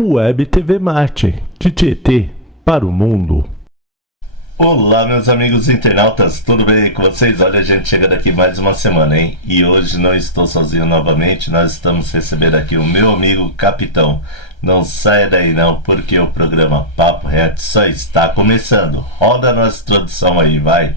Web TV Marte, de Tietê para o mundo. Olá, meus amigos internautas, tudo bem com vocês? Olha, a gente chegando aqui mais uma semana, hein? E hoje não estou sozinho novamente, nós estamos recebendo aqui o meu amigo Capitão. Não saia daí não, porque o programa Papo Reto só está começando. Roda a nossa introdução aí, vai!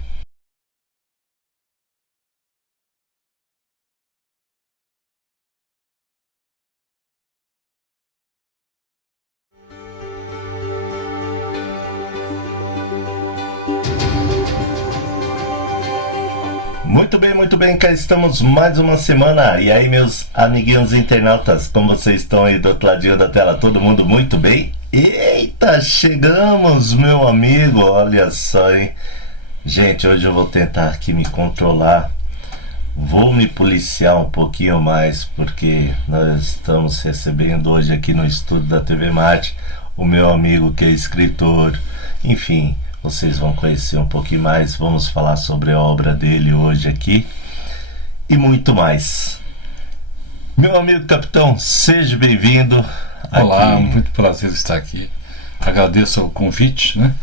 Muito bem, cá estamos mais uma semana. E aí, meus amiguinhos internautas, como vocês estão aí do outro ladinho da tela? Todo mundo muito bem? Eita, chegamos, meu amigo, olha só, hein? Gente, hoje eu vou tentar aqui me controlar. Vou me policiar um pouquinho mais, porque nós estamos recebendo hoje aqui no estúdio da TV Marte o meu amigo que é escritor, enfim... Vocês vão conhecer um pouquinho mais, vamos falar sobre a obra dele hoje aqui e muito mais. Meu amigo Capitão, seja bem-vindo. Olá, muito prazer estar aqui. Agradeço o convite, né,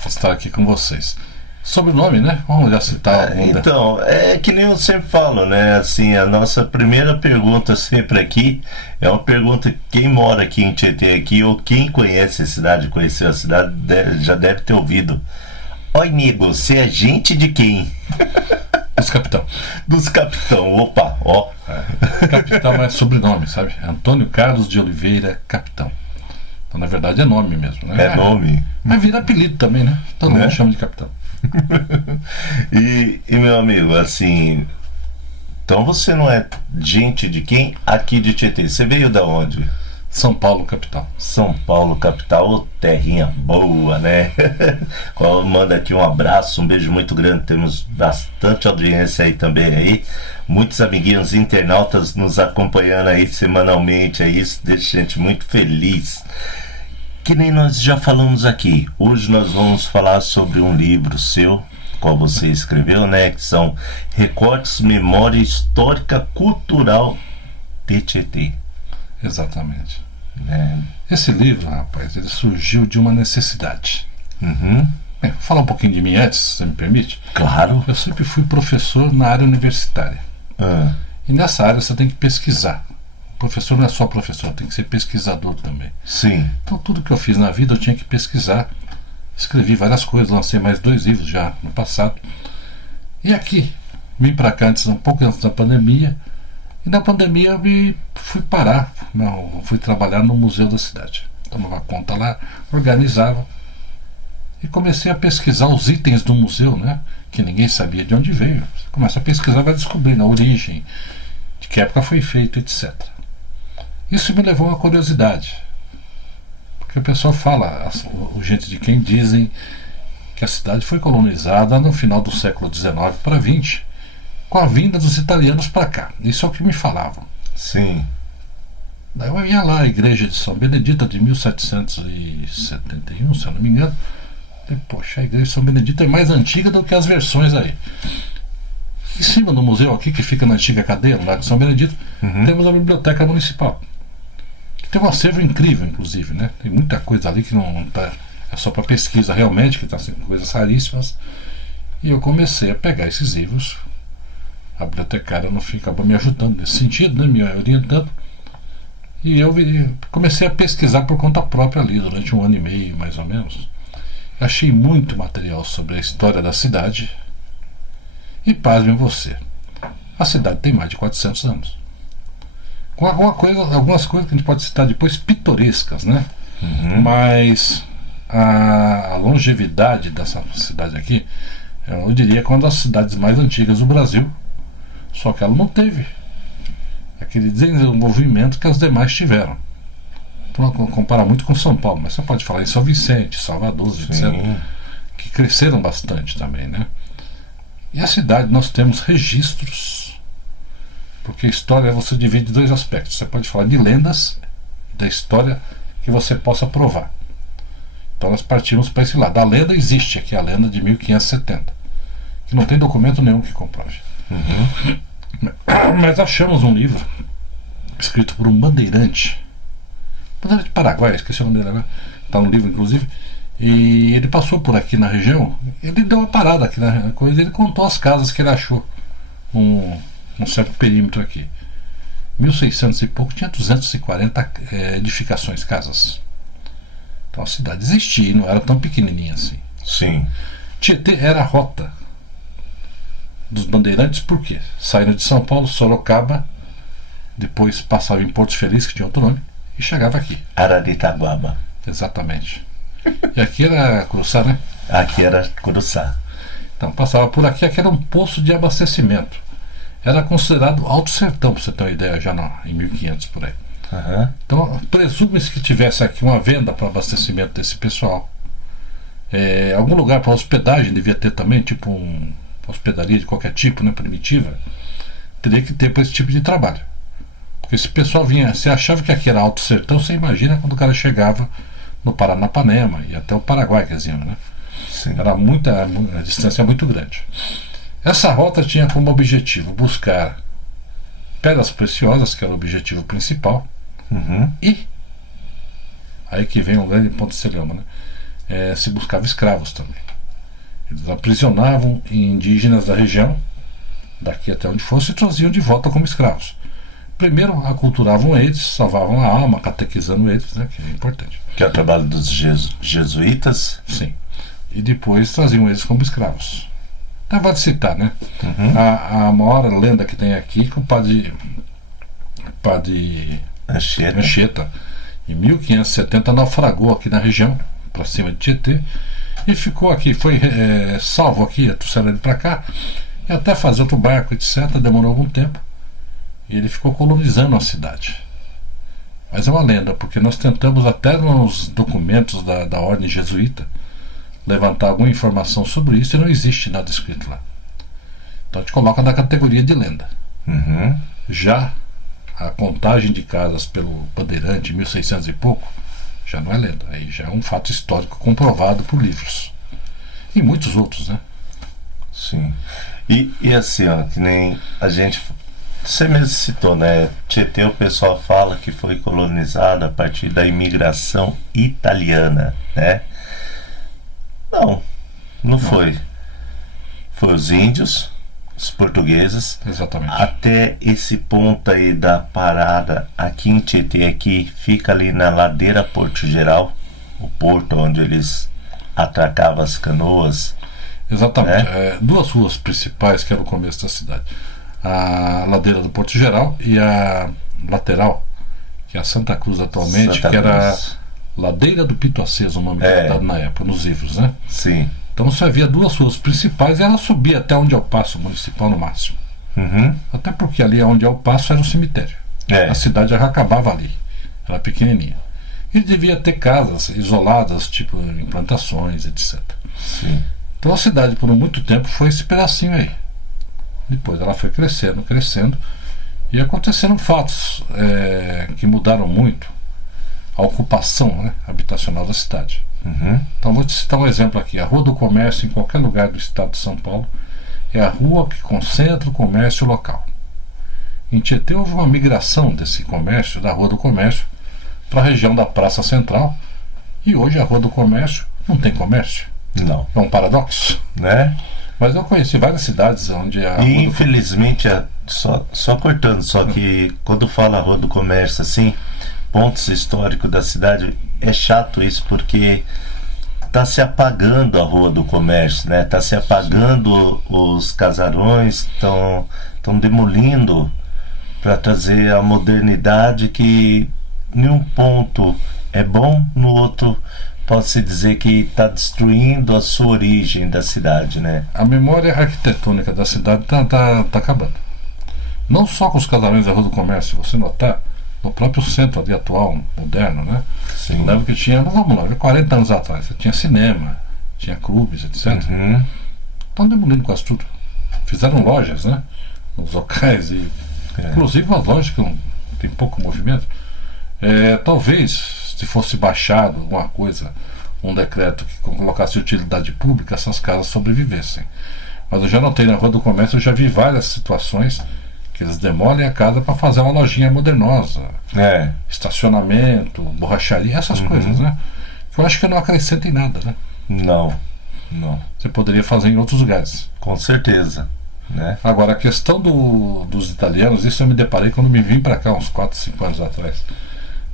de estar aqui com vocês. Sobrenome, né? Vamos já citar. Então, é que nem eu sempre falo, né? Assim, a nossa primeira pergunta sempre aqui é uma pergunta: quem mora aqui em Tietê aqui, ou quem conhece a cidade, conheceu a cidade, já deve ter ouvido. Oi, amigo, você é gente de quem? Dos capitão. Dos capitão, opa, ó. Capitão é sobrenome, sabe? Antônio Carlos de Oliveira Capitão. Então, na verdade, é nome mesmo, né? É nome. Mas vira apelido também, né? Todo mundo chama de capitão. E meu amigo, assim, então você não é gente de quem? Aqui de Tietê. Você veio da onde? São Paulo, capital. São Paulo, capital, ô, terrinha boa, né? Manda aqui um abraço, um beijo muito grande. Temos bastante audiência aí também aí. Muitos amiguinhos internautas nos acompanhando aí semanalmente. É isso, deixa a gente muito feliz. Que nem nós já falamos aqui, hoje nós vamos falar sobre um livro seu, qual você escreveu, né? Que são Recortes, Memória Histórica Cultural de Tietê. Exatamente. É. Esse livro, rapaz, ele surgiu de uma necessidade. Bem, vou falar um pouquinho de mim antes, se você me permite? Claro. Eu sempre fui professor na área universitária. E nessa área você tem que pesquisar. Professor não é só professor, tem que ser pesquisador também. Sim. Então tudo que eu fiz na vida eu tinha que pesquisar. Escrevi várias coisas, lancei mais 2 livros já no passado. E aqui, vim para cá um pouco antes da pandemia. E na pandemia eu fui parar, fui trabalhar no museu da cidade. Tomava conta lá, organizava. E comecei a pesquisar os itens do museu, né? Que ninguém sabia de onde veio. Você começa a pesquisar, vai descobrindo a origem, de que época foi feito, etc. Isso me levou a uma curiosidade, porque o pessoal fala, o gente de quem dizem que a cidade foi colonizada no final do século XIX para XX, com a vinda dos italianos para cá. Isso é o que me falavam. Sim. Daí eu ia lá, a igreja de São Benedito de 1771, se eu não me engano. E, poxa, a igreja de São Benedito é mais antiga do que as versões aí. Em cima do museu aqui, que fica na antiga cadeia, lá de São Benedito, temos a Biblioteca Municipal. Tem um acervo incrível, inclusive, né? Tem muita coisa ali que não tá, é só para pesquisa realmente, que está sendo coisas raríssimas. E eu comecei a pegar esses livros. A bibliotecária no fim acabou me ajudando nesse sentido, né? Me orientando. E eu comecei a pesquisar por conta própria ali, durante 1 ano e meio, mais ou menos. Achei muito material sobre a história da cidade. E pasmem você, a cidade tem mais de 400 anos. Com algumas coisas que a gente pode citar depois, pitorescas, né? Mas a longevidade dessa cidade aqui, eu diria que é uma das cidades mais antigas do Brasil. Só que ela não teve aquele desenvolvimento que as demais tiveram. Então, comparar muito com São Paulo, mas você pode falar em São Vicente, Salvador, etc., que cresceram bastante também, né? E a cidade, nós temos registros, porque a história você divide em 2 aspectos. Você pode falar de lendas, da história que você possa provar. Então nós partimos para esse lado. A lenda existe aqui, a lenda de 1570, que não tem documento nenhum que comprove. Mas achamos um livro escrito por um bandeirante Bandeirante Paraguai, esqueci o nome dele agora, está no livro inclusive. E ele passou por aqui na região, ele deu uma parada aqui na coisa, ele contou as casas que ele achou um certo perímetro aqui. 1600 e pouco, tinha 240 edificações, casas. Então a cidade existia e não era tão pequenininha assim. Sim. Tietê era a rota dos bandeirantes, por quê? Saindo de São Paulo, Sorocaba, depois passava em Porto Feliz, que tinha outro nome, e chegava aqui. Araritaguaba. Exatamente. E aqui era Curuçá, né? Aqui era Curuçá. Então passava por aqui, aqui era um poço de abastecimento. Era considerado Alto Sertão, para você ter uma ideia, já em 1500 por aí. Uhum. Então presume-se que tivesse aqui uma venda para abastecimento desse pessoal. Algum lugar para hospedagem devia ter também, tipo uma hospedaria de qualquer tipo, né, primitiva. Teria que ter para esse tipo de trabalho. Porque esse pessoal vinha, você achava que aqui era Alto Sertão, você imagina quando o cara chegava no Paranapanema e até o Paraguai, quer dizer, né? Sim. Era a distância muito grande. Essa rota tinha como objetivo buscar pedras preciosas, que era o objetivo principal, Uhum. e aí que vem um grande ponto de celeuma, né? Se buscava escravos também. Eles aprisionavam indígenas da região, daqui até onde fosse, e traziam de volta como escravos. Primeiro aculturavam eles, salvavam a alma, catequizando eles, né, que é importante. Que é o trabalho dos jesuítas. Sim. E depois traziam eles como escravos. Então vale citar, né? Uhum. A maior lenda que tem aqui, que o padre Anchieta. em 1570 naufragou aqui na região, para cima de Tietê, e ficou aqui, foi salvo aqui, trouxeram ele para cá, e até fazer outro barco, etc. Demorou algum tempo, e ele ficou colonizando a cidade. Mas é uma lenda, porque nós tentamos até nos documentos da ordem jesuíta levantar alguma informação sobre isso e não existe nada escrito lá. Então a gente coloca na categoria de lenda. Uhum. Já a contagem de casas pelo Bandeirante em 1600 e pouco já não é lenda, aí já é um fato histórico comprovado por livros e muitos outros, né? Sim. E assim, ó, que nem a gente, você mesmo citou, né? Tietê, o pessoal fala que foi colonizado a partir da imigração italiana, né? Não foi. Foi os índios, os portugueses. Exatamente. Até esse ponto aí da parada aqui em Tietê, aqui fica ali na ladeira Porto Geral, o porto onde eles atracavam as canoas. Exatamente. Duas ruas principais que eram o começo da cidade: a ladeira do Porto Geral e a lateral, que é a Santa Cruz atualmente, Santa que era Cruz. Ladeira do Pito Aceso, o nome que era dado na época, nos livros, né? Sim. Então você havia duas ruas principais e ela subia até onde é o Paço Municipal no máximo. Uhum. Até porque ali onde é o Paço era o cemitério. A cidade já acabava ali, era pequenininha. E devia ter casas isoladas, tipo em plantações, etc. Sim. Então a cidade por muito tempo foi esse pedacinho aí. Depois ela foi crescendo, e aconteceram fatos que mudaram muito a ocupação, né, habitacional da cidade. Uhum. Então vou te citar um exemplo aqui. A Rua do Comércio, em qualquer lugar do estado de São Paulo, é a rua que concentra o comércio local. Em Tietê houve uma migração desse comércio, da Rua do Comércio, para a região da Praça Central, e hoje a Rua do Comércio não tem comércio. Não. É um paradoxo, Né? mas eu conheci várias cidades onde a E Rua do infelizmente, só cortando, só que quando fala Rua do Comércio, assim, pontos históricos da cidade, é chato isso, porque está se apagando a Rua do Comércio, né? Está se apagando os casarões, estão demolindo para trazer a modernidade, que em um ponto é bom, no outro pode-se dizer que está destruindo a sua origem da cidade, né? A memória arquitetônica da cidade tá acabando. Não só com os casarões da Rua do Comércio, se você notar, no próprio centro ali atual, moderno, né? Sim. Eu lembro que tinha, vamos lá, 40 anos atrás, tinha cinema, tinha clubes, etc. Uhum. Estão demolindo quase tudo. Fizeram lojas, né? Nos locais, e inclusive umas lojas que tem pouco movimento. Talvez, se fosse baixado alguma coisa, um decreto que colocasse utilidade pública, essas casas sobrevivessem. Mas eu já notei na Rua do Comércio, eu já vi várias situações que Eles demolem a casa para fazer uma lojinha modernosa, estacionamento, borracharia, essas coisas, né? Que eu acho que não acrescenta em nada, né? Não. Você poderia fazer em outros lugares. Com certeza, né? Agora, a questão dos italianos, isso eu me deparei quando me vim para cá, uns 4, 5 anos atrás.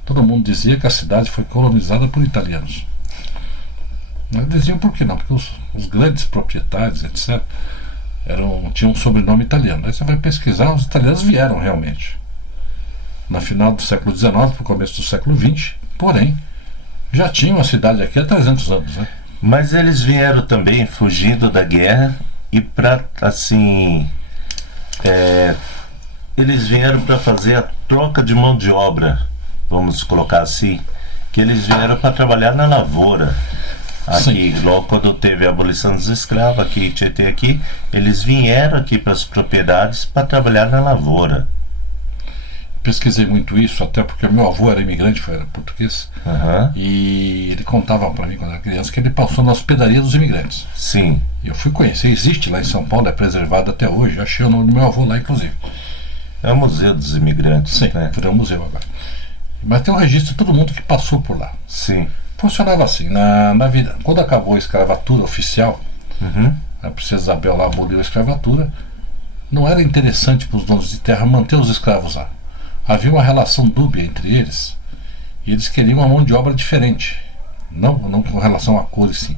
Todo mundo dizia que a cidade foi colonizada por italianos. Mas diziam por que não? Porque os grandes proprietários, etc., tinham um sobrenome italiano. Aí você vai pesquisar, os italianos vieram realmente na final do século XIX, para o começo do século XX, porém já tinham a cidade aqui há 300 anos, né? Mas eles vieram também fugindo da guerra e para, assim, eles vieram para fazer a troca de mão de obra, vamos colocar assim, que eles vieram para trabalhar na lavoura. Aqui, logo quando teve a abolição dos escravos, aqui em Tietê, aqui, eles vieram aqui para as propriedades para trabalhar na lavoura. Pesquisei muito isso, até porque meu avô era imigrante, era português, e ele contava para mim quando era criança que ele passou na hospedaria dos imigrantes. Sim. E eu fui conhecer, existe lá em São Paulo, é preservado até hoje, eu achei o nome do meu avô lá, inclusive. É o Museu dos Imigrantes. Sim, virou um museu agora. Mas tem um registro de todo mundo que passou por lá. Sim. Funcionava assim, na vida. Quando acabou a escravatura oficial, a princesa Isabel lá aboliu a escravatura, não era interessante para os donos de terra manter os escravos lá. Havia uma relação dúbia entre eles, e eles queriam uma mão de obra diferente, não com relação à cor, sim,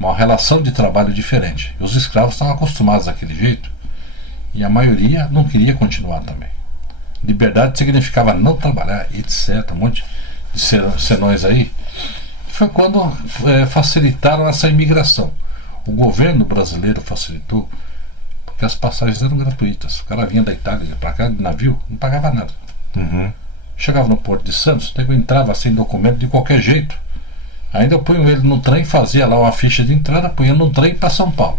uma relação de trabalho diferente. E os escravos estavam acostumados daquele jeito, e a maioria não queria continuar também. Liberdade significava não trabalhar, etc. Um monte de senões aí. Foi quando facilitaram essa imigração. O governo brasileiro facilitou, porque as passagens eram gratuitas. O cara vinha da Itália para cá de navio, não pagava nada. Chegava no Porto de Santos, o nego entrava sem documento de qualquer jeito. Ainda eu punho ele no trem, fazia lá uma ficha de entrada, punha no trem para São Paulo.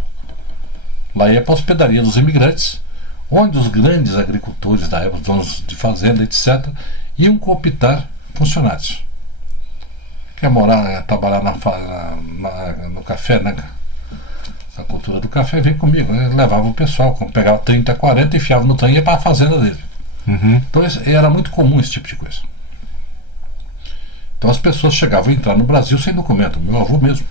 Lá ia para a hospedaria dos imigrantes, onde os grandes agricultores da época, donos de fazenda, etc., iam cooptar funcionários. Quer morar, trabalhar no café, né? A cultura do café, vem comigo, né? Levava o pessoal, pegava 30, 40, enfiava no trem e ia para a fazenda dele. Então era muito comum esse tipo de coisa. Então as pessoas chegavam a entrar no Brasil sem documento. Meu avô mesmo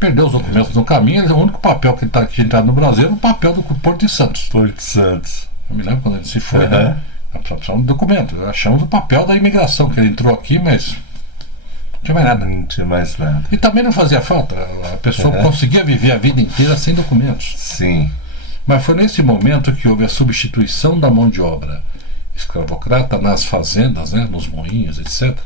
perdeu os documentos no caminho. O único papel que ele tinha entrado no Brasil era o papel do Porto de Santos. Porto de Santos. Eu me lembro quando ele se foi, né? Precisamos de documento. Achamos o papel da imigração, que ele entrou aqui, mas não tinha mais nada. Não tinha mais nada. E também não fazia falta. A pessoa conseguia viver a vida inteira sem documentos. Sim. Mas foi nesse momento que houve a substituição da mão de obra escravocrata nas fazendas, né, nos moinhos, etc.,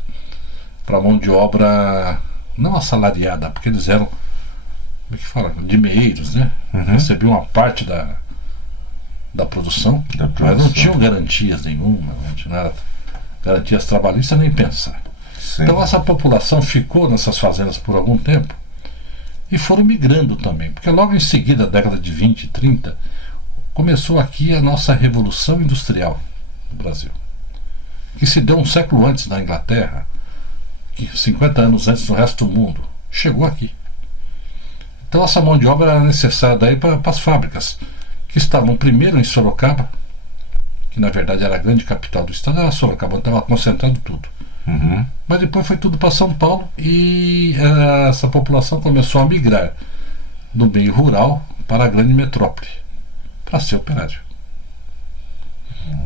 para mão de obra não assalariada, porque eles eram, como é que fala, de meeiros, né? Recebiam uma parte da produção, mas não tinham garantias nenhuma, não tinha nada, garantias trabalhistas nem pensar. Sim. Então essa população ficou nessas fazendas por algum tempo e foram migrando também, porque logo em seguida, a década de 20 e 30, começou aqui a nossa Revolução Industrial no Brasil, que se deu um século antes na Inglaterra, 50 anos antes do resto do mundo, chegou aqui. Então essa mão de obra era necessária daí para as fábricas, que estavam primeiro em Sorocaba, que na verdade era a grande capital do estado, era Sorocaba, onde estava concentrando tudo. Mas depois foi tudo para São Paulo e essa população começou a migrar do meio rural para a grande metrópole, para ser operário.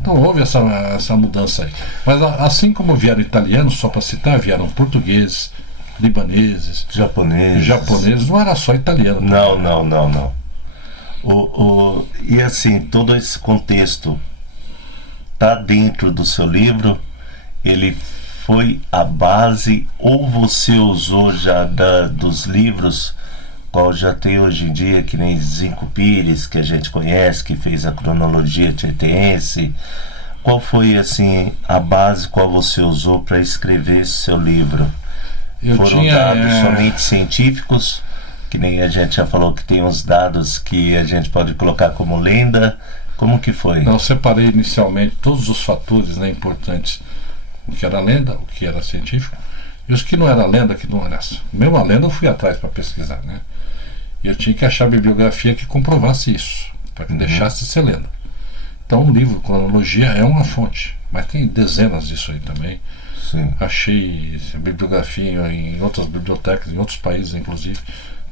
Então houve essa mudança aí. Mas assim como vieram italianos, só para citar, vieram portugueses, libaneses, japoneses, não era só italiano. Não. E assim, todo esse contexto está dentro do seu livro? Ele foi a base ou você usou já dos livros, qual já tem hoje em dia, que nem Zinco Pires, que a gente conhece, que fez a cronologia tietense? Qual foi assim a base qual você usou para escrever esse seu livro? Foram dados somente científicos, que nem a gente já falou que tem uns dados que a gente pode colocar como lenda? Como que foi? Eu separei inicialmente todos os fatores, né, importantes, o que era lenda, o que era científico, e os que não era lenda, que não era. Mesmo a lenda eu fui atrás para pesquisar, né? E eu tinha que achar a bibliografia que comprovasse isso, para que deixasse de ser lenda. Então, o livro Cronologia é uma fonte, mas tem dezenas disso aí também. Sim. Achei bibliografia em outras bibliotecas, em outros países, inclusive.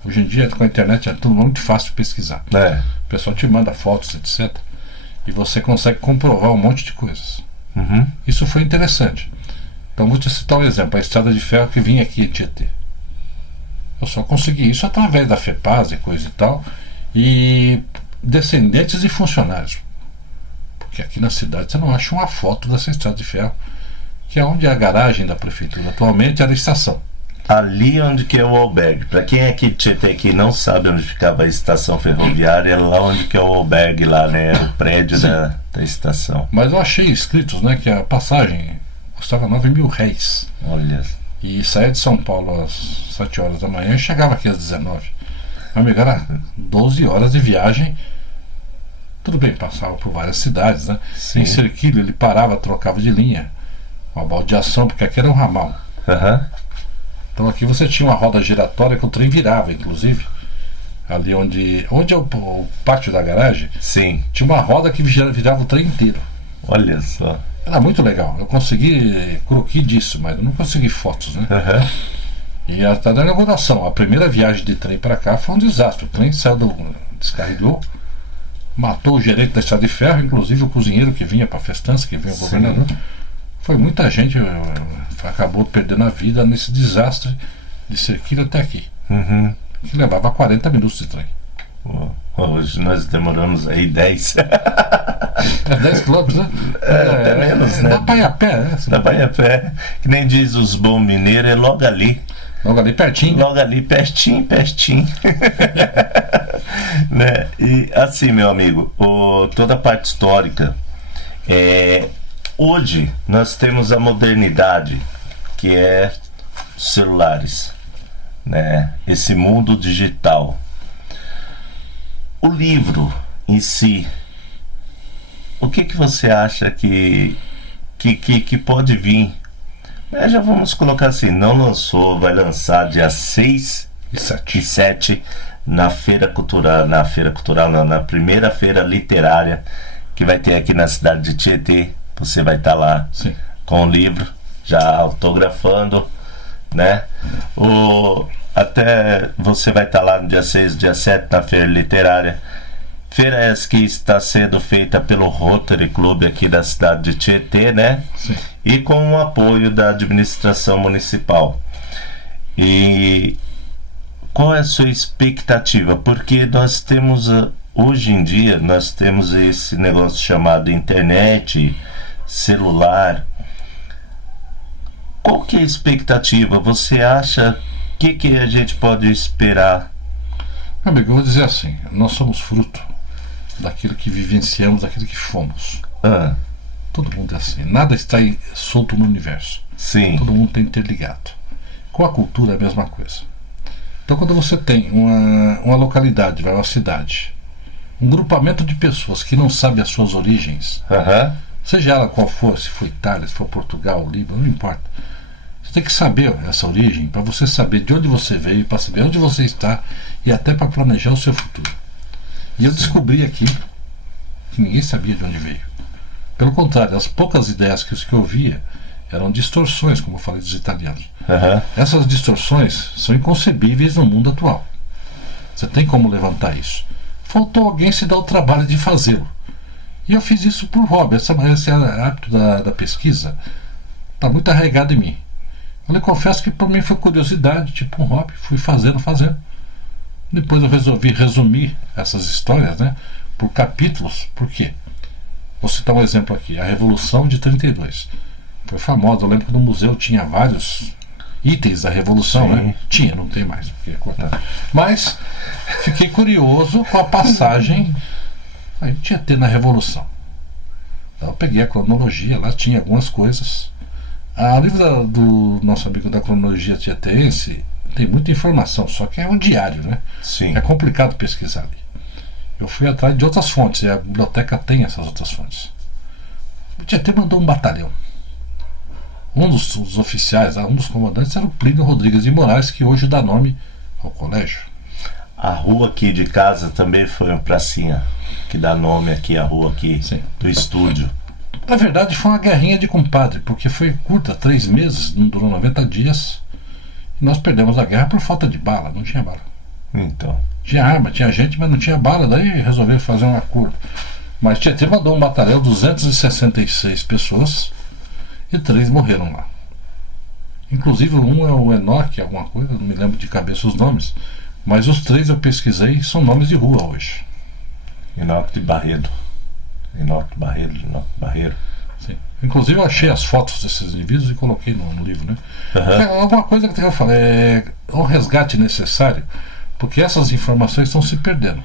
Hoje em dia, com a internet, é tudo muito fácil de pesquisar. O pessoal te manda fotos, etc. E você consegue comprovar um monte de coisas. Isso foi interessante. Então, vou te citar um exemplo. A estrada de ferro que vinha aqui em Tietê. Eu só consegui isso através da FEPAS e coisa e tal. E descendentes de funcionários. Porque aqui na cidade você não acha uma foto dessa estrada de ferro, que é onde é a garagem da prefeitura. Atualmente era a estação. Ali onde que é o albergue. Para quem é aqui de Tietê que não sabe onde ficava a estação ferroviária, é lá onde que é o albergue lá, né? O prédio da estação. Mas eu achei escritos, né, que a passagem custava 9 mil réis. Olha. E saía de São Paulo às 7 horas da manhã e chegava aqui às 19. Meu amigo, era 12 horas de viagem. Tudo bem, passava por várias cidades, né? Sim. Em Cerquilho ele parava, trocava de linha. Uma baldeação, porque aqui era um ramal. Então aqui você tinha uma roda giratória que o trem virava, inclusive. Ali onde é o pátio da garagem, Sim. tinha uma roda que virava o trem inteiro. Olha só. Era muito legal. Eu consegui croquis disso, mas eu não consegui fotos, né? E até da inauguração, a primeira viagem de trem para cá foi um desastre. O trem saiu descarrilhou, matou o gerente da estrada de ferro, inclusive o cozinheiro que vinha para a festança, que vinha o governador. Foi muita gente, acabou perdendo a vida nesse desastre de Cerquilho até aqui. Que levava 40 minutos de trem. Hoje nós demoramos aí 10. 10 quilômetros, né? Até menos, né? Dá pra ir a pé, né? Dá pra ir a pé. Que nem diz os bons mineiros, é logo ali. Logo ali pertinho. Logo ali, pertinho. Né? E assim, meu amigo, toda a parte histórica. Hoje nós temos a modernidade, que é celulares, né? Esse mundo digital. O livro em si, o que você acha que pode vir? Já vamos colocar assim, não lançou, vai lançar dia 6 e 7 na Feira Cultural, na primeira feira literária que vai ter aqui na cidade de Tietê. Você vai estar lá. Sim. Com o livro, já autografando, né? Até você vai estar lá no dia 6, dia 7 na feira literária. Feira essa que está sendo feita pelo Rotary Club aqui da cidade de Tietê, né? Sim. E com o apoio da administração municipal. E qual é a sua expectativa? Porque nós temos, hoje em dia, nós temos esse negócio chamado internet, celular. Qual que é a expectativa? Você acha que a gente pode esperar? Meu amigo, eu vou dizer assim, nós somos fruto daquilo que vivenciamos, daquilo que fomos. Todo mundo é assim, nada está aí solto no universo. Sim. Todo mundo está interligado. Com a cultura é a mesma coisa. Então quando você tem uma localidade, uma cidade, um grupamento de pessoas que não sabe as suas origens, seja ela qual for, se for Itália, se for Portugal, Líbano, não importa. Você tem que saber essa origem para você saber de onde você veio, para saber onde você está e até para planejar o seu futuro. E eu descobri aqui que ninguém sabia de onde veio. Pelo contrário, as poucas ideias que eu via eram distorções, como eu falei dos italianos. Essas distorções são inconcebíveis no mundo atual. Você tem como levantar isso. Faltou alguém se dar o trabalho de fazê-lo. E eu fiz isso por hobby. Esse hábito da pesquisa está muito arraigado em mim. Eu lhe confesso que para mim foi curiosidade, tipo um hobby. Fui fazendo. Depois eu resolvi resumir essas histórias, né, por capítulos. Por quê? Vou citar um exemplo aqui. A Revolução de 32. Foi famosa. Eu lembro que no museu tinha vários itens da Revolução, né? Tinha, não tem mais. Porque é cortado. Mas fiquei curioso com a passagem. Aí tinha ter na Revolução. Então eu peguei a cronologia, lá tinha algumas coisas. O livro do nosso amigo da cronologia tietense tem muita informação, só que é um diário, né? Sim. É complicado pesquisar ali. Eu fui atrás de outras fontes, e a biblioteca tem essas outras fontes. O Tietê mandou um batalhão. Um dos oficiais, um dos comandantes era o Plínio Rodrigues de Moraes, que hoje dá nome ao colégio. A rua aqui de casa também foi uma pracinha, que dá nome aqui, a rua aqui, Sim. do estúdio. Na verdade foi uma guerrinha de compadre, porque foi curta, 3 meses, não durou 90 dias. E nós perdemos a guerra por falta de bala, não tinha bala. Então, Tinha arma, tinha gente, mas não tinha bala, daí resolveram fazer um acordo. Mas Tietê mandou um batalhão, 266 pessoas, e 3 morreram lá. Inclusive um é o Enoque, alguma coisa, não me lembro de cabeça os nomes, mas os 3 eu pesquisei e são nomes de rua hoje. Enoque de Barreiro. Enoque Barreiro. Sim. Inclusive eu achei as fotos desses indivíduos e coloquei no livro, né? Aham. É alguma coisa que eu falei, é um resgate necessário, porque essas informações estão se perdendo.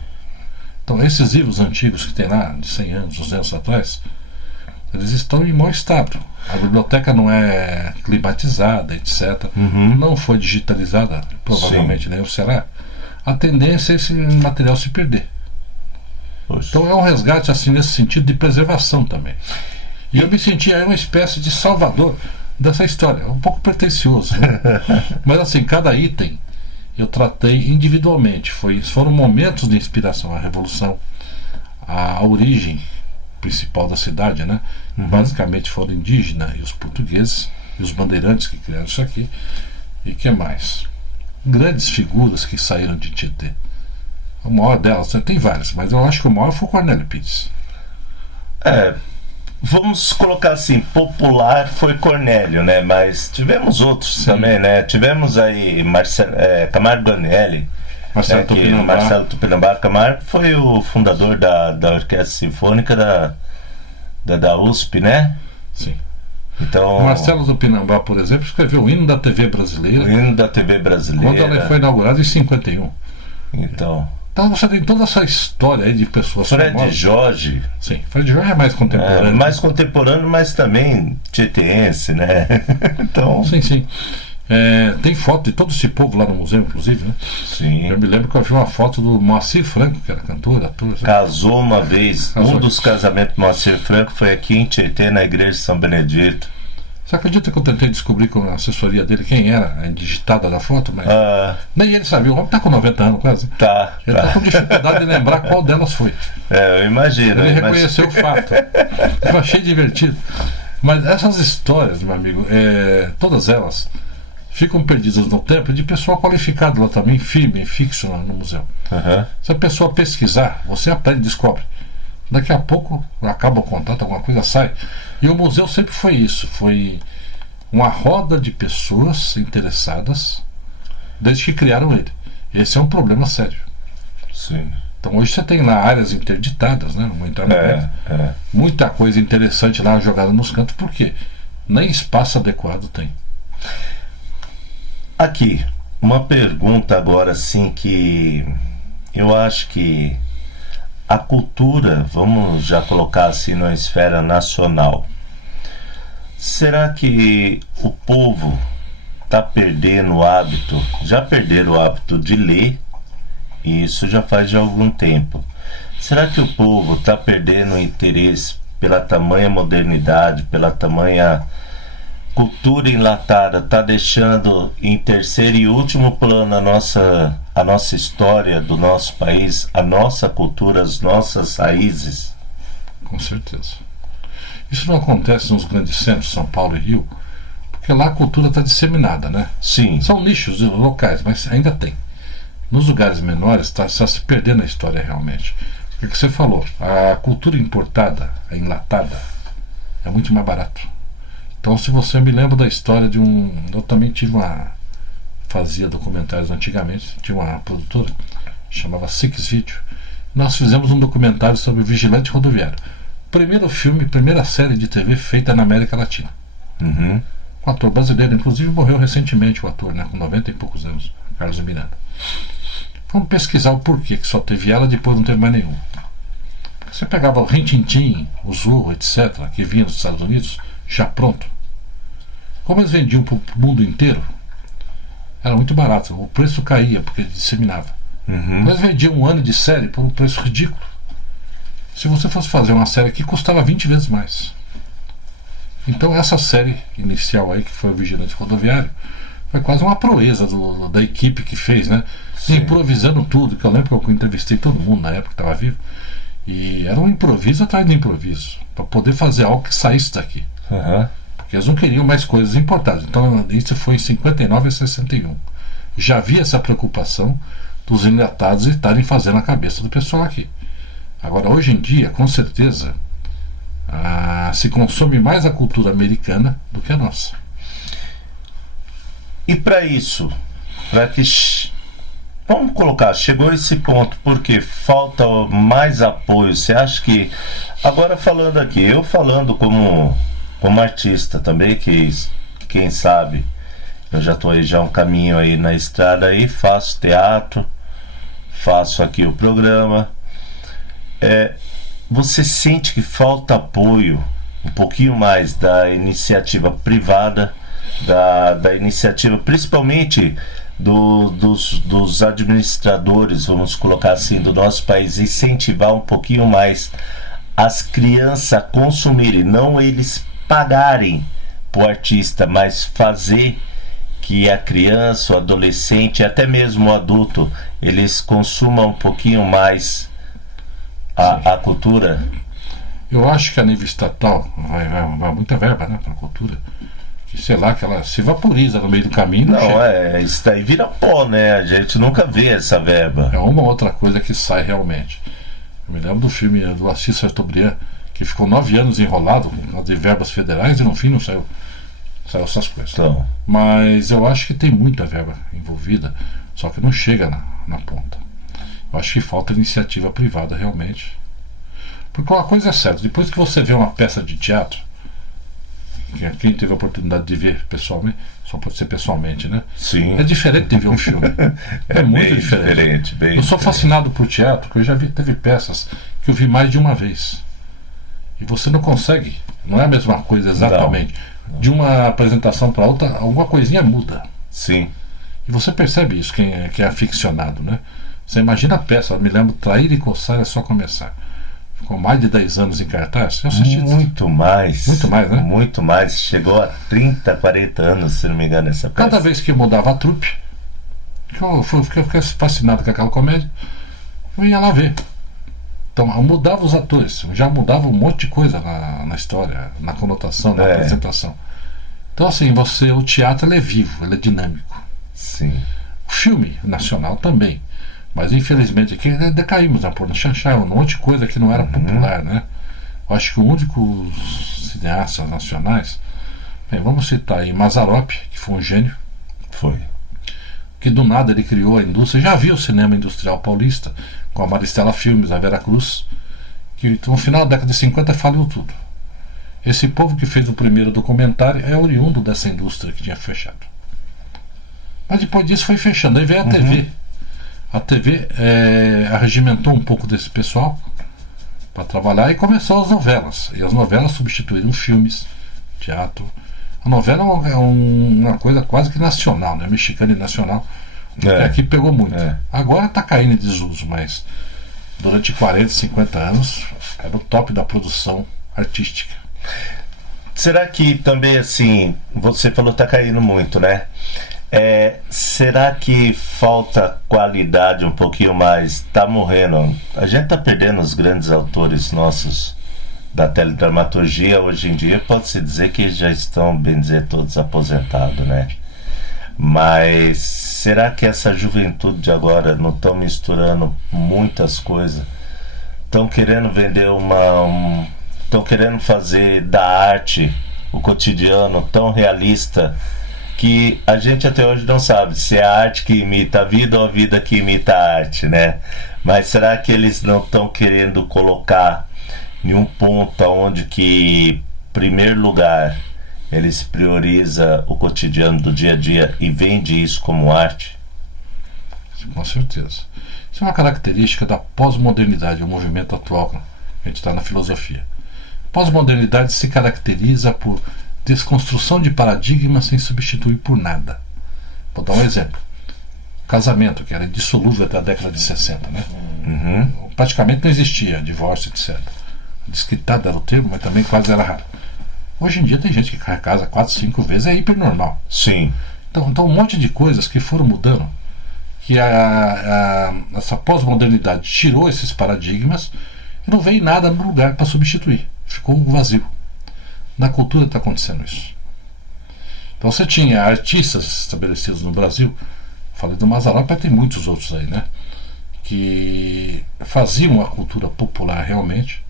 Então esses livros antigos que tem lá, de 100 anos, 200 atrás, eles estão em mau estado. A biblioteca não é climatizada, etc. Não foi digitalizada, provavelmente nem o será. A tendência é esse material se perder. Poxa. Então é um resgate assim nesse sentido de preservação também. E eu me senti aí uma espécie de salvador dessa história, um pouco pretensioso, né? Mas assim, cada item eu tratei individualmente. Foram momentos de inspiração, a revolução, a origem principal da cidade, né? Basicamente foram indígenas e os portugueses e os bandeirantes que criaram isso aqui. E que mais? Grandes figuras que saíram de Tietê. A maior delas, tem várias, mas eu acho que o maior foi o Cornélio Pires. Vamos colocar assim, popular foi Cornélio, né? Mas tivemos outros também, né? Tivemos aí Camargo Anelli, Marcelo né? Que Tupinambá. Marcelo Tupinambá Camargo foi o fundador da Orquestra Sinfônica da USP, né? Sim. Então, O Marcelo Tupinambá, por exemplo, escreveu o hino da TV o brasileira hino da TV quando brasileira. ela foi inaugurada em 51. Então, Então você tem toda essa história aí de pessoas Fred famosas. Jorge, Sim, Fred Jorge é mais contemporâneo. mais contemporâneo, mas também tieteense, né? Então, Sim, sim. Tem foto de todo esse povo lá no museu, inclusive, né? sim. Eu me lembro que eu vi uma foto do Moacir Franco, que era cantor, ator. sabe? Casou uma vez. Casou. Um dos casamentos do Moacir Franco foi aqui em Tietê, na igreja de São Benedito. Você acredita que eu tentei descobrir com a assessoria dele quem era a digitada da foto? Mas nem ele sabia. O homem está com 90 anos quase. Tá. Ele está com dificuldade de lembrar qual delas foi. Eu imagino. Ele mas- reconheceu o fato. Eu achei divertido. Mas essas histórias, meu amigo, todas elas ficam perdidas no tempo de pessoal qualificado lá também, firme e fixo no museu. Aham. Se a pessoa pesquisar, você aprende, descobre. Daqui a pouco acaba o contato, alguma coisa sai. E o museu sempre foi isso, foi uma roda de pessoas interessadas desde que criaram ele. Esse é um problema sério. Sim. Então hoje você tem lá áreas interditadas, né? Não entrar no mérito. Muita coisa interessante lá jogada nos cantos, por quê? Nem espaço adequado tem. Aqui, uma pergunta agora assim que eu acho que a cultura, vamos já colocar assim na esfera nacional, será que o povo está perdendo o hábito, já perderam o hábito de ler, e isso já faz de algum tempo. Será que o povo está perdendo o interesse pela tamanha modernidade, pela tamanha cultura enlatada, está deixando em terceiro e último plano a nossa história do nosso país, a nossa cultura, as nossas raízes? Com certeza. Isso não acontece nos grandes centros, São Paulo e Rio, porque lá a cultura está disseminada, né? Sim. São nichos locais, mas ainda tem. Nos lugares menores está se perdendo a história realmente. O que você falou? A cultura importada, a enlatada, é muito mais barato. Então, se você me lembra da história de eu também fazia documentários antigamente, tinha uma produtora, chamava Six Video. Nós fizemos um documentário sobre o vigilante rodoviário. Primeiro filme, primeira série de TV feita na América Latina. Uhum. Um ator brasileiro, inclusive morreu recentemente o ator, né, com 90 e poucos anos, Carlos Miranda. Vamos pesquisar o porquê que só teve ela, depois não teve mais nenhum. Você pegava o Rin-Tin-Tin, o Zorro, etc., que vinha dos Estados Unidos, já pronto. Como eles vendiam para o mundo inteiro, era muito barato, o preço caía porque disseminava. Uhum. Eles vendiam um ano de série por um preço ridículo. Se você fosse fazer uma série aqui, custava 20 vezes mais. Então essa série inicial aí, que foi o Vigilante Rodoviário, foi quase uma proeza da equipe que fez, né? Improvisando tudo, que eu lembro que eu entrevistei todo mundo na época que estava vivo. E era um improviso atrás de improviso, para poder fazer algo que saísse daqui. Porque eles não queriam mais coisas importantes. Então isso foi em 59 e 61. Já havia essa preocupação dos enlatados estarem fazendo a cabeça do pessoal aqui. Agora, hoje em dia, com certeza, se consome mais a cultura americana do que a nossa. E para isso, para que... Vamos colocar, chegou esse ponto porque falta mais apoio. Você acha que... Agora falando aqui, eu falando como artista também, que quem sabe, eu já estou aí já um caminho aí na estrada aí, faço teatro, faço aqui o programa. Você sente que falta apoio um pouquinho mais da iniciativa privada, da iniciativa principalmente dos administradores, vamos colocar assim, do nosso país, incentivar um pouquinho mais as crianças a consumirem, não eles pagarem para o artista, mas fazer que a criança, o adolescente, até mesmo o adulto, eles consumam um pouquinho mais a cultura. Eu acho que a nível estatal vai muita verba, né, para a cultura. Sei lá, que ela se vaporiza no meio do caminho. Não, isso daí vira pó, né? A gente nunca vê essa verba. É uma outra coisa que sai realmente. Eu me lembro do filme do Assis Chateaubriand, que ficou 9 anos enrolado com causa de verbas federais e no fim não saiu essas coisas. Então. Mas eu acho que tem muita verba envolvida, só que não chega na ponta. Eu acho que falta iniciativa privada realmente. Porque uma coisa é certa, depois que você vê uma peça de teatro, quem teve a oportunidade de ver pessoalmente, só pode ser pessoalmente, né? Sim. É diferente de ver um filme. É muito diferente. Bem eu sou fascinado por teatro, porque eu já teve peças que eu vi mais de uma vez. E você não consegue, não é a mesma coisa exatamente. Não. De uma apresentação para outra, alguma coisinha muda. Sim. E você percebe isso, quem é aficionado, né? Você imagina a peça, eu me lembro, Trair e Coçar é Só Começar. Ficou mais de 10 anos em cartaz. Eu assisti muito mais. Muito mais, né? Muito mais. Chegou a 30, 40 anos, se não me engano, essa peça. Cada vez que eu mudava a trupe, eu fiquei fascinado com aquela comédia, eu ia lá ver. Então, eu mudava os atores, eu já mudava um monte de coisa na história, na conotação, na apresentação. Então, assim, o teatro ele é vivo, ele é dinâmico. Sim. O filme nacional também. Mas infelizmente aqui decaímos, né? Por Xanxá, um monte de coisa que não era popular, né? Eu acho que o único cineastas nacionais, vamos citar aí Mazzaropi, que foi um gênio. Foi. Que do nada ele criou a indústria, já viu o cinema industrial paulista, com a Maristela Filmes, a Vera Cruz, que no final da década de 50 faliu tudo. Esse povo que fez o primeiro documentário é oriundo dessa indústria que tinha fechado. Mas depois disso foi fechando, aí veio a TV. A TV arregimentou um pouco desse pessoal para trabalhar e começou as novelas. E as novelas substituíram filmes, teatro. A novela é uma coisa quase que nacional, né? Mexicana e nacional. Aqui pegou muito. Agora está caindo em desuso, mas durante 40, 50 anos era o top da produção artística. Será que também, assim, você falou que está caindo muito, né? Será que falta qualidade um pouquinho mais? Tá morrendo. A gente tá perdendo os grandes autores nossos da teledramaturgia hoje em dia. Pode-se dizer que já estão, bem dizer, todos aposentados, né? Mas será que essa juventude de agora não estão misturando muitas coisas? Estão querendo vender estão querendo fazer da arte o cotidiano tão realista que a gente até hoje não sabe se é a arte que imita a vida ou a vida que imita a arte, né? Mas será que eles não estão querendo colocar em um ponto onde que, em primeiro lugar, eles priorizam o cotidiano do dia a dia e vende isso como arte? Com certeza. Isso é uma característica da pós-modernidade, o movimento atual que a gente está na filosofia. A pós-modernidade se caracteriza por desconstrução de paradigmas sem substituir por nada. Vou dar um exemplo. O casamento, que era indissolúvel até a década de 60, né? Praticamente não existia divórcio, etc. Desquitado era o termo, mas também quase era raro. Hoje em dia tem gente que casa 4, 5 vezes, é hipernormal. Sim. Então um monte de coisas que foram mudando, que essa pós-modernidade tirou esses paradigmas e não veio nada no lugar para substituir. Ficou vazio. Na cultura está acontecendo isso. Então você tinha artistas estabelecidos no Brasil, falei do Mazzaropi, mas tem muitos outros aí, né? Que faziam a cultura popular realmente,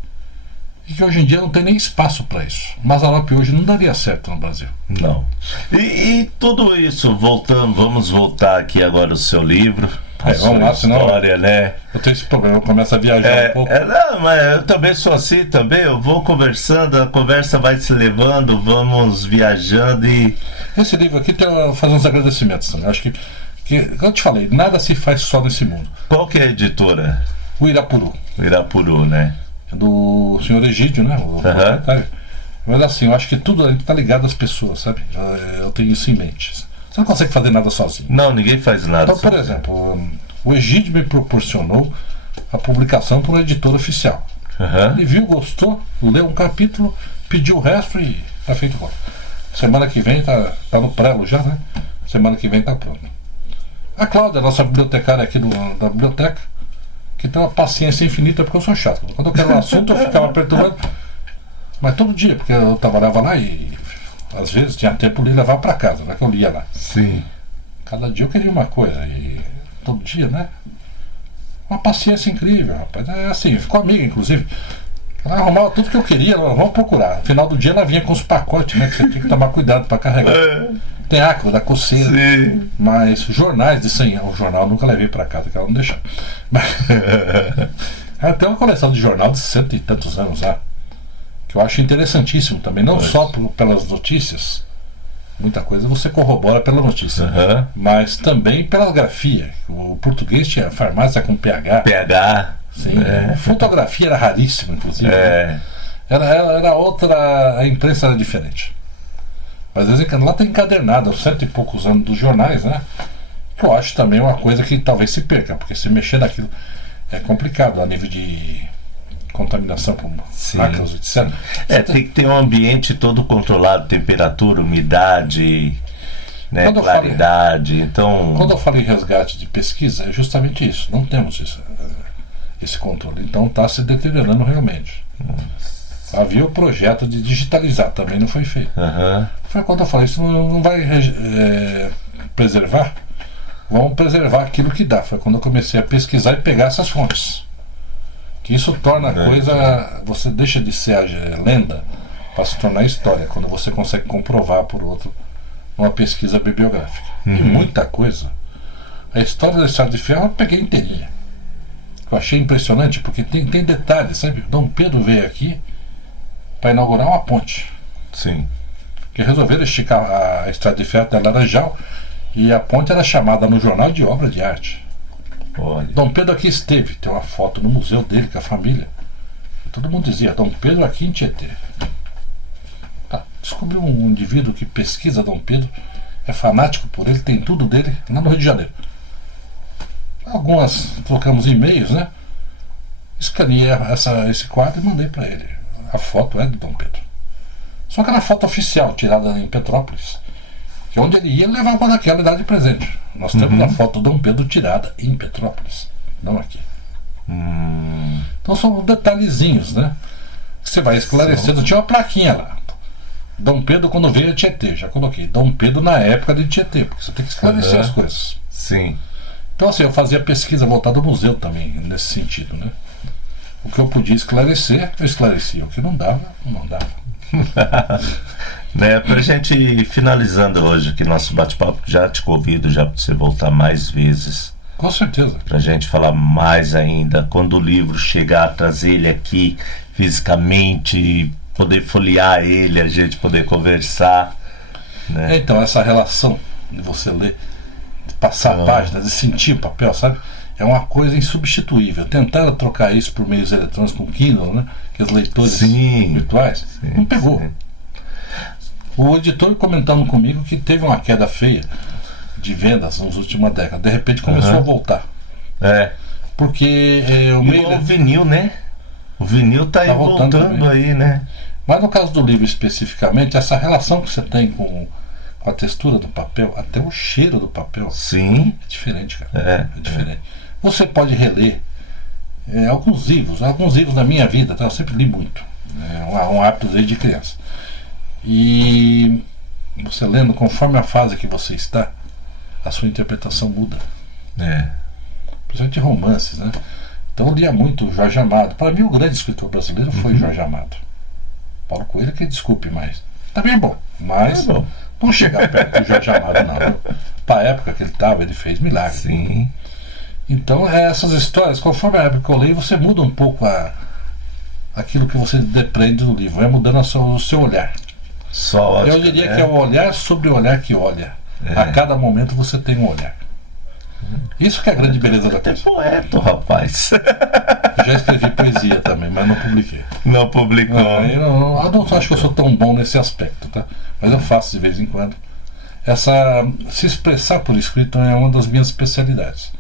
e que hoje em dia não tem nem espaço para isso. O Mazzaropi hoje não daria certo no Brasil. Não. E tudo isso, vamos voltar aqui agora ao seu livro. Vamos lá, senão história, né? eu tenho esse problema, eu começo a viajar um pouco. Não, mas eu também sou assim também, eu vou conversando, a conversa vai se levando, vamos viajando e... Esse livro aqui tem fazer uns agradecimentos também. Eu acho que, eu te falei, nada se faz só nesse mundo. Qual que é a editora? O Irapuru. O Irapuru, né? Do senhor Egídio, né? O proprietário. Mas assim, eu acho que tudo a gente tá ligado às pessoas, sabe? Eu tenho isso em mente. Você não consegue fazer nada sozinho. Não, ninguém faz nada. Então, por exemplo, o Egídio me proporcionou a publicação por uma editora oficial. Ele viu, gostou, leu um capítulo, pediu o resto e tá feito igual. Semana que vem tá no prelo já, né? Semana que vem tá pronto. A Cláudia, nossa bibliotecária aqui da biblioteca, que tem uma paciência infinita, porque eu sou chato. Quando eu quero um assunto, eu ficava perturbando. Mas todo dia, porque eu trabalhava lá e às vezes tinha tempo de levar para casa, não é que eu lia lá. Sim. Cada dia eu queria uma coisa, e todo dia, né? Uma paciência incrível, rapaz. É assim, ficou amiga, inclusive. Ela arrumava tudo que eu queria, ela, vamos procurar. No final do dia ela vinha com os pacotes, né? Que você tinha que tomar cuidado para carregar. Tem ácido da coceira. Sim. Mas jornais de 100 anos, o jornal eu nunca levei para casa, que ela não deixava. Mas ela tem uma coleção de jornal de 100 e tantos anos lá, que eu acho interessantíssimo também, não só pelas notícias, muita coisa você corrobora pela notícia, mas também pela grafia. O português tinha farmácia com PH. Sim, fotografia era raríssima, inclusive. Era outra, a imprensa era diferente. Mas às vezes lá tem encadernado, aos 100 e poucos anos dos jornais, né? Que eu acho também uma coisa que talvez se perca, porque se mexer naquilo é complicado a nível de contaminação por ácaros, etc. Tem que ter um ambiente todo controlado, temperatura, umidade, né, claridade. Então, quando eu falo em resgate de pesquisa, é justamente isso. Não temos esse controle. Então está se deteriorando realmente. Havia o projeto de digitalizar, também não foi feito. Foi quando eu falei, isso não vai preservar. Vamos preservar aquilo que dá. Foi quando eu comecei a pesquisar e pegar essas fontes. Que isso torna a coisa, você deixa de ser a lenda para se tornar história, quando você consegue comprovar por outro uma pesquisa bibliográfica. E muita coisa. A história da Estrada de Ferro eu peguei inteirinha. Eu achei impressionante, porque tem detalhes, sabe? Dom Pedro veio aqui para inaugurar uma ponte. Sim. Que resolveram esticar a Estrada de Ferro até Laranjal, e a ponte era chamada no jornal de obra de arte. Olha. Dom Pedro aqui esteve, tem uma foto no museu dele com a família. E todo mundo dizia, Dom Pedro aqui em Tietê. Descobriu um indivíduo que pesquisa Dom Pedro, é fanático por ele, tem tudo dele lá no Rio de Janeiro. Algumas trocamos e-mails, né? Escaneei esse quadro e mandei para ele. A foto é de Dom Pedro. Só que era foto oficial, tirada em Petrópolis. Que onde ele ia, ele levava daquela idade presente. Nós temos a foto do Dom Pedro tirada em Petrópolis, não aqui. Então são detalhezinhos, né? Que você vai esclarecendo. Tinha uma plaquinha lá. Dom Pedro quando veio a Tietê. Já coloquei. Dom Pedro na época de Tietê, porque você tem que esclarecer as coisas. Sim. Então assim, eu fazia pesquisa voltada ao museu também, nesse sentido, né? O que eu podia esclarecer, eu esclarecia. O que não dava, não dava. Né, pra gente ir finalizando hoje aqui nosso bate-papo, já te convido já para você voltar mais vezes. Com certeza. Pra gente falar mais ainda, quando o livro chegar, trazer ele aqui fisicamente, poder folhear ele, a gente poder conversar, né? Então, essa relação de você ler, de passar a página, de sentir o papel, sabe? É uma coisa insubstituível. Tentaram trocar isso por meios eletrônicos com Kindle, né? Que os leitores virtuais não pegou. O editor comentando comigo que teve uma queda feia de vendas nas últimas décadas. De repente começou a voltar. Porque o meio. O vinil, né? O vinil tá aí voltando aí, né? Mas no caso do livro especificamente, essa relação que você tem com com a textura do papel, até o cheiro do papel. Sim. É diferente, cara. É diferente. Você pode reler alguns livros da minha vida, tá? Eu sempre li muito. É um hábito desde criança. E você lendo, conforme a fase que você está, a sua interpretação muda. Principalmente romances, né? Então eu lia muito Jorge Amado. Para mim, o grande escritor brasileiro foi Jorge Amado. Paulo Coelho, que desculpe, mas também é bom. Mas não chega perto do Jorge Amado, não. Para a época que ele estava, ele fez milagre. Sim. Então, essas histórias, conforme a época que eu leio, você muda um pouco aquilo que você depreende do livro. Vai mudando o seu olhar. Eu diria que é o olhar sobre o olhar que olha. A cada momento você tem um olhar. Isso que é a grande beleza da coisa. É poeta, rapaz. Já escrevi poesia também, mas não publiquei. Não publicou. Eu não acho que eu sou tão bom nesse aspecto, tá? Mas eu faço de vez em quando. Se expressar por escrito é uma das minhas especialidades.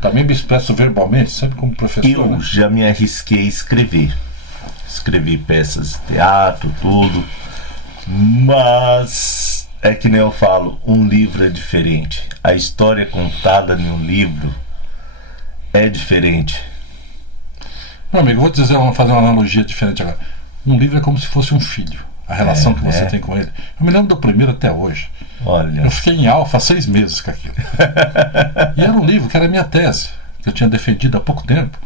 Também me expresso verbalmente, sempre como professor. Eu já me arrisquei a escrever. Escrevi peças de teatro, tudo. Mas é que nem eu falo, um livro é diferente. A história contada em um livro é diferente. Meu amigo, vou fazer uma analogia diferente agora. Um livro é como se fosse um filho. A relação que você tem com ele. Eu me lembro do primeiro até hoje. Olha. Eu fiquei em alfa 6 meses com aquilo. E era um livro que era a minha tese, que eu tinha defendido há pouco tempo.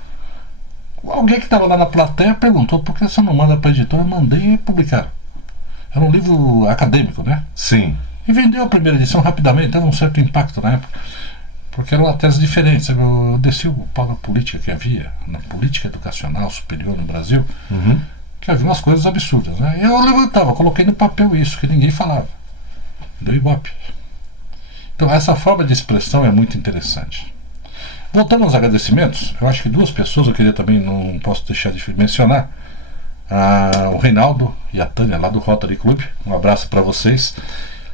Alguém que estava lá na plateia perguntou: por que você não manda para a editora? Eu mandei publicar. Era um livro acadêmico, né? Sim. E vendeu a primeira edição rapidamente, teve um certo impacto na época. Porque era uma tese diferente. Sabe? Eu desci o pau da política que havia, na política educacional superior no Brasil, que havia umas coisas absurdas, né? E eu levantava, coloquei no papel isso, que ninguém falava. Deu ibope. Então essa forma de expressão é muito interessante. Voltando aos agradecimentos, eu acho que 2 pessoas eu queria também, não posso deixar de mencionar, o Reinaldo e a Tânia lá do Rotary Club. Um abraço para vocês,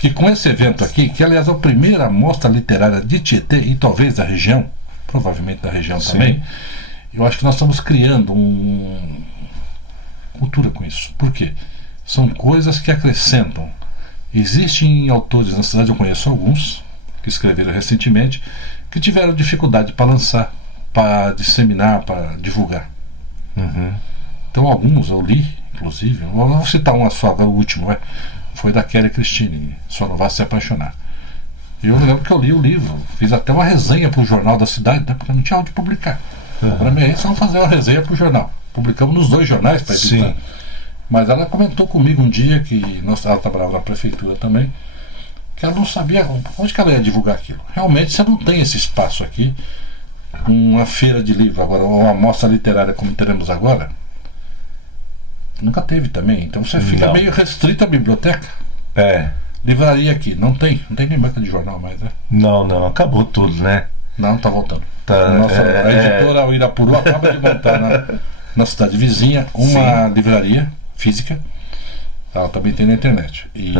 que com esse evento aqui, que aliás é a primeira mostra literária de Tietê e talvez da região, provavelmente da região também, eu acho que nós estamos criando cultura com isso. Por quê? São coisas que acrescentam. Existem autores na cidade, eu conheço alguns, que escreveram recentemente, que tiveram dificuldade para lançar, para disseminar, para divulgar. Então alguns eu li, inclusive, vou citar uma só, agora o último, foi da Kelly Christine, Só Não Vá Se Apaixonar. E eu me lembro que eu li o livro, fiz até uma resenha para o jornal da cidade, né, porque não tinha onde publicar. Para mim, só fazer uma resenha para o jornal. Publicamos nos 2 jornais para editar. Mas ela comentou comigo um dia que ela trabalhava na prefeitura também, que ela não sabia onde que ela ia divulgar aquilo. Realmente você não tem esse espaço aqui. Uma feira de livro agora, ou uma mostra literária como teremos agora, nunca teve também. Então você fica meio restrito à biblioteca. Livraria aqui, não tem nem banca de jornal mais, né? Não, acabou tudo, né? Não, tá voltando. A editora Irapuru acaba de montar na cidade vizinha uma livraria física. Ela também tem na internet. E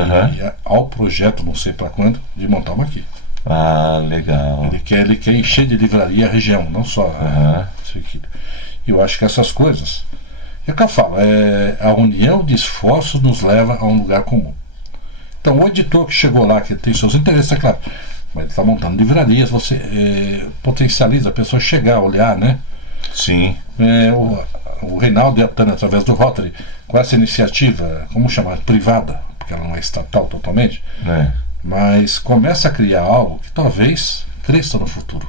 ao projeto, não sei para quando, de montar uma aqui. Legal. Ele quer encher de livraria a região, não só isso aqui. E eu acho que essas coisas, é o que eu falo, a união de esforços nos leva a um lugar comum. Então o editor que chegou lá, que tem seus interesses, é claro, mas ele está montando livrarias, você potencializa a pessoa chegar, olhar, né? Sim. O Reinaldo e a Tânia, através do Rotary, com essa iniciativa, como chamar, privada, porque ela não é estatal totalmente, mas começa a criar algo que talvez cresça no futuro.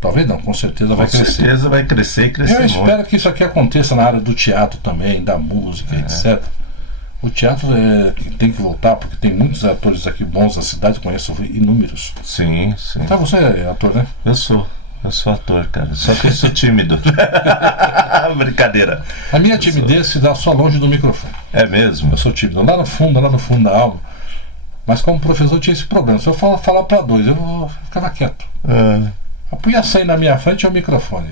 Talvez não, com certeza vai crescer. Com certeza vai crescer e crescer muito. Eu espero que isso aqui aconteça na área do teatro também, da música, etc. O teatro tem que voltar, porque tem muitos atores aqui bons na cidade, conheço inúmeros. Sim. Então você é ator, né? Eu sou ator, cara. Só que eu sou tímido. Brincadeira. A minha timidez se dá só longe do microfone. É mesmo? Eu sou tímido, lá no fundo da alma. Mas como professor eu tinha esse problema. Se eu falar para 2, eu ficava quieto. Eu punha 100 na minha frente e o microfone.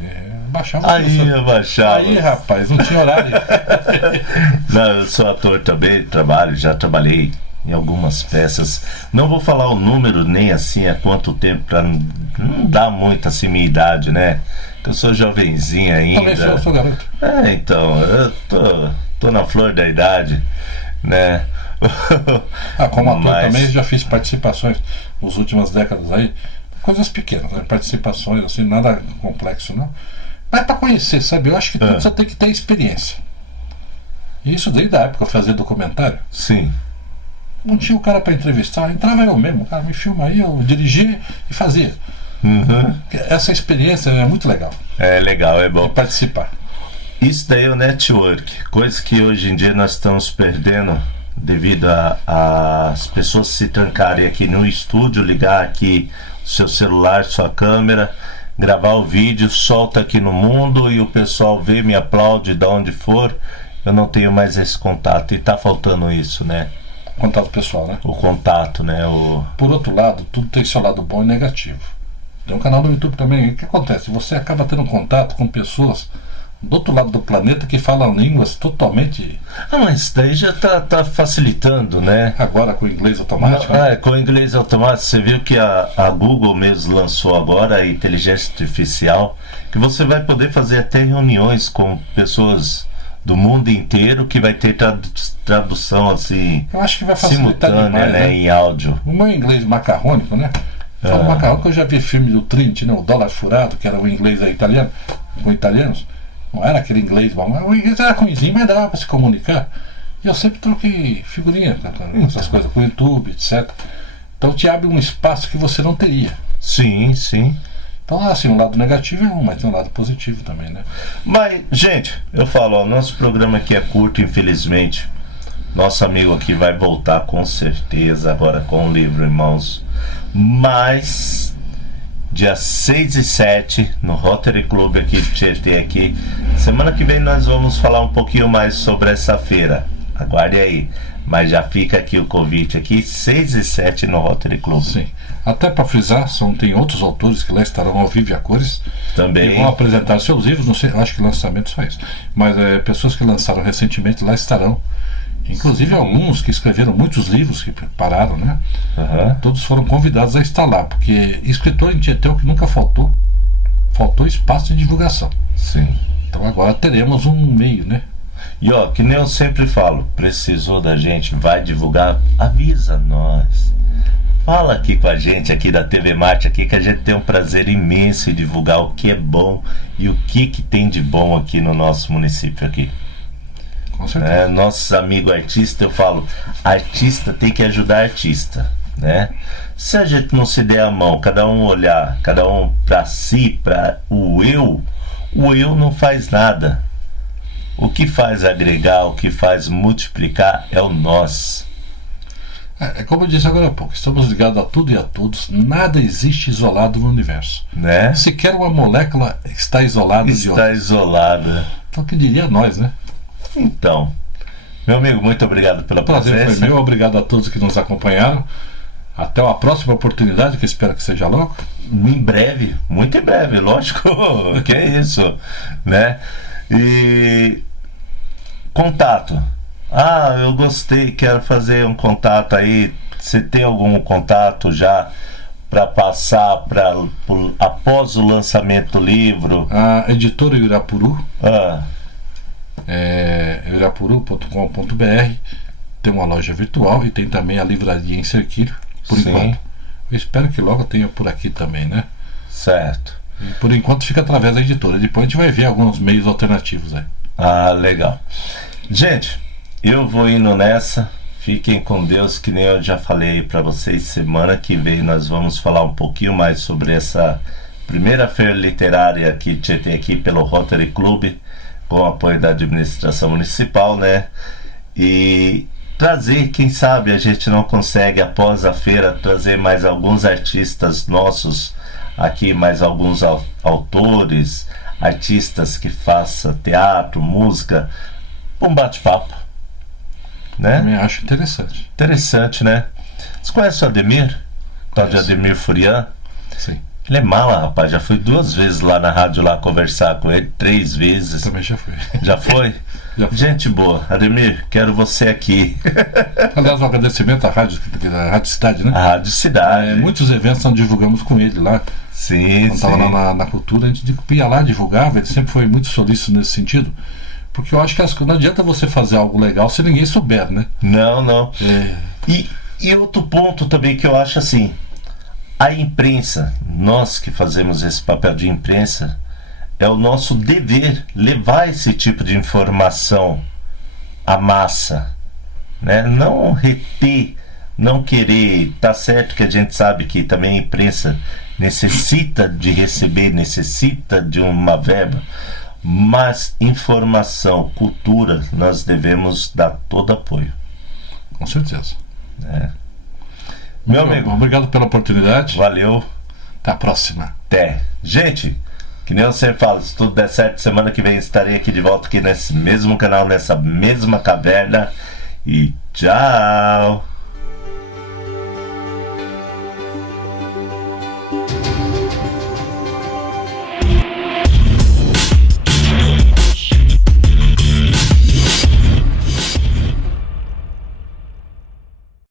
Baixava. Eu baixava. Aí, rapaz, não tinha horário. Não, eu sou ator também, já trabalhei em algumas peças. Não vou falar o número nem assim há quanto tempo, para não dar muito assim minha idade, né? Eu sou jovenzinho ainda. Também sou garoto. Então, eu tô na flor da idade, né? Como ator Mas- também já fiz participações nas últimas décadas aí, coisas pequenas, né? Participações, assim, nada complexo, não. Mas para conhecer, sabe? Eu acho que tudo você tem que ter experiência. E isso desde a época eu fazia documentário. Sim. Não tinha o cara para entrevistar, entrava eu mesmo, o cara me filma aí, eu dirigia e fazia. Uhum. Essa experiência é muito legal, É legal, é bom. participar. Isso daí é o network, coisa que hoje em dia nós estamos perdendo devido às pessoas se trancarem aqui no estúdio, ligar aqui o seu celular, sua câmera, gravar o vídeo, solta aqui no mundo e o pessoal vê, me aplaude de onde for. Eu não tenho mais esse contato e tá faltando isso, né? Contato pessoal, né? O contato, né? Por outro lado, tudo tem seu lado bom e negativo. Tem um canal no YouTube também. O que acontece? Você acaba tendo contato com pessoas do outro lado do planeta que falam línguas totalmente. Ah, mas isso daí já tá facilitando, né? Agora com o inglês automático. Né? Com o inglês automático, você viu que a Google mesmo lançou agora a inteligência artificial, que você vai poder fazer até reuniões com pessoas do mundo inteiro, que vai ter tradução assim Eu acho que vai facilitar simultânea, demais, né, né? em áudio. O meu inglês macarrônico, né? Falo macarrônico, eu já vi filme do Trinity, né? O Dólar Furado, que era o inglês italiano, com italianos. Não era aquele inglês bom, mas o inglês era ruimzinho, mas dava para se comunicar. E eu sempre troquei figurinha, essas coisas, com o YouTube, etc. Então te abre um espaço que você não teria. Sim, sim. Então, assim, um lado negativo é um, mas tem um lado positivo também, né? Mas, gente, eu falo, ó, nosso programa aqui é curto, infelizmente. Nosso amigo aqui vai voltar com certeza agora com o livro em mãos. Mas dia 6 e 7 no Rotary Club aqui de Tietê aqui. Semana que vem nós vamos falar um pouquinho mais sobre essa feira. Aguarde aí. Mas já fica aqui o convite aqui, 6 e 7 no Rotary Club. Sim. Até para frisar, tem outros autores que lá estarão ao vivo e a cores. Também. Que vão apresentar seus livros, não sei, eu acho que lançamento só isso. Mas pessoas que lançaram recentemente lá estarão. Inclusive alguns que escreveram muitos livros que pararam, né? Uhum. Todos foram convidados a estar lá, porque escritor em Tietê é o que nunca faltou. Faltou espaço de divulgação. Sim. Então agora teremos um meio, né? E ó, que nem eu sempre falo, precisou da gente, vai divulgar, avisa nós. Fala aqui com a gente, aqui da TV Marte, aqui, que a gente tem um prazer imenso em divulgar o que é bom e o que tem de bom aqui no nosso município aqui. Com certeza. Nossos amigos artistas, eu falo, artista tem que ajudar artista, né? Se a gente não se der a mão, cada um olhar, cada um para si, para o eu não faz nada. O que faz agregar, o que faz multiplicar é o nós. É como eu disse agora há pouco, estamos ligados a tudo e a todos, nada existe isolado no universo. Né? Sequer uma molécula está isolada de outra. Está isolada. Então que diria nós, né? Então, meu amigo, muito obrigado pela O prazer presença. foi meu, obrigado a todos que nos acompanharam. Até uma próxima oportunidade, que eu espero que seja logo. Em breve, muito em breve, lógico. Que é isso, né? E contato. Ah, eu gostei, quero fazer um contato aí. Você tem algum contato já para passar após o lançamento do livro? A editora Irapuru, Ah, irapuru.com.br, tem uma loja virtual e tem também a livraria em Cerquilho, por Sim. enquanto. Eu espero que logo tenha por aqui também, né? certo. E por enquanto fica através da editora. Depois a gente vai ver alguns meios alternativos aí. Ah, legal. Gente, eu vou indo nessa. Fiquem com Deus, que nem eu já falei para vocês. Semana que vem nós vamos falar um pouquinho mais sobre essa primeira feira literária que tem aqui pelo Rotary Club, com o apoio da administração municipal, né? E trazer, quem sabe a gente não consegue após a feira trazer mais alguns artistas nossos aqui, mais alguns autores, artistas que façam teatro, música, um bate-papo, né? Também acho interessante. Interessante, né? Você conhece o Ademir? Tal de Conheço. Ademir Furian? Sim, Ele é mala, rapaz. Já fui 2 vezes lá na rádio lá conversar com ele, 3 vezes. também já fui. Já foi? Já fui. Gente boa. Ademir, quero você aqui. Aliás, um agradecimento à Rádio Cidade, né? A Rádio Cidade. Muitos eventos nós divulgamos com ele lá. Sim, Quando estava sim. lá na cultura, a gente ia lá, divulgava. Ele sempre foi muito solícito nesse sentido, Porque eu acho que não adianta você fazer algo legal se ninguém souber, né? Não. E outro ponto também que eu acho assim, a imprensa, nós que fazemos esse papel de imprensa, é o nosso dever levar esse tipo de informação à massa, né? Não reter, não querer. Tá certo que a gente sabe que também a imprensa necessita de receber, necessita de uma verba, mas informação, cultura, nós devemos dar todo apoio. Com certeza. Meu amigo, obrigado pela oportunidade. valeu, Até a próxima. até. Gente, que nem eu sempre falo, se tudo der certo, semana que vem estarei aqui de volta aqui nesse mesmo canal, nessa mesma caverna. E tchau!